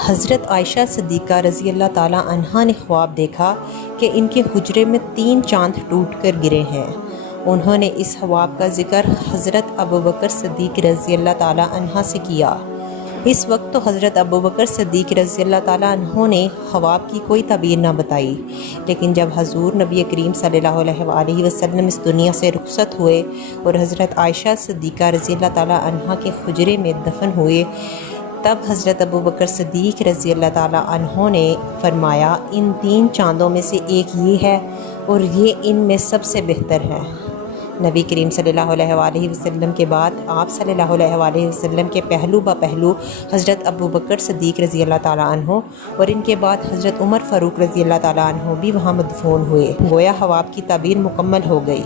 حضرت عائشہ صدیقہ رضی اللہ تعالیٰ عنہا نے خواب دیکھا کہ ان کے حجرے میں 3 چاند ٹوٹ کر گرے ہیں۔ انہوں نے اس خواب کا ذکر حضرت ابوبکر صدیق رضی اللہ تعالیٰ عنہ سے کیا۔ اس وقت تو حضرت ابوبکر صدیق رضی اللہ تعالیٰ عنہ نے خواب کی کوئی تعبیر نہ بتائی، لیکن جب حضور نبی کریم صلی اللہ علیہ وآلہ وسلم اس دنیا سے رخصت ہوئے اور حضرت عائشہ صدیقہ رضی اللہ تعالیٰ عنہ کے حجرے میں دفن ہوئے، تب حضرت ابوبکر صدیق رضی اللہ تعالیٰ عنہ نے فرمایا، ان 3 چاندوں میں سے ایک یہ ہے اور یہ ان میں سب سے بہتر ہے۔ نبی کریم صلی اللہ علیہ وآلہ وسلم کے بعد آپ صلی اللہ علیہ وآلہ وسلم کے پہلو با پہلو حضرت ابوبکر صدیق رضی اللہ تعالیٰ عنہ اور ان کے بعد حضرت عمر فاروق رضی اللہ تعالیٰ عنہ بھی وہاں مدفون ہوئے۔ گویا خواب کی تعبیر مکمل ہو گئی۔